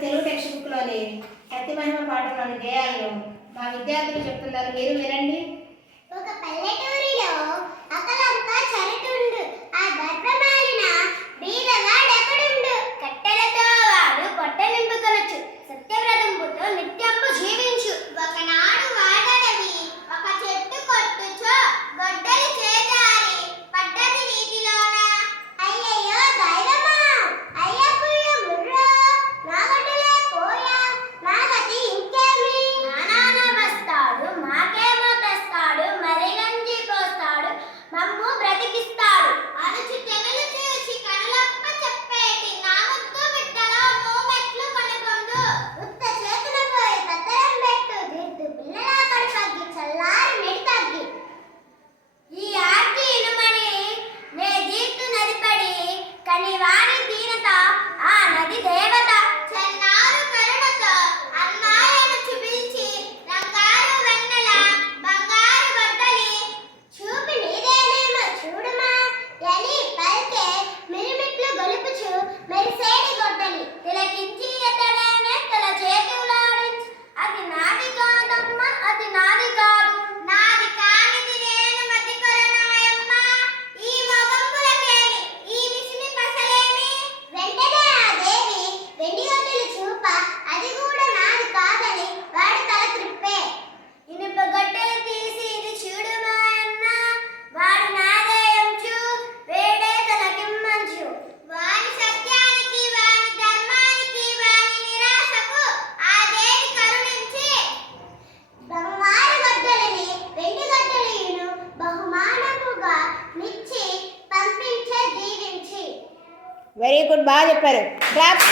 Telugu text బుక్లోని సత్యమహిమ పాఠంలోని గేయాలను మా విద్యార్థులు చెప్తున్నారు. మీరు వినండి. ఒక పల్లెటూరిలో అకలంక చరటుండు ఆ గర్భమాలిన బీదగాడెక్కడుండు కట్టెలతో వాడు పొట్ట నింపుకొనొచ్చు సత్యవ్రతంపుతో నిత్యం வெரி குட் பாஜப்பர் கிளாப்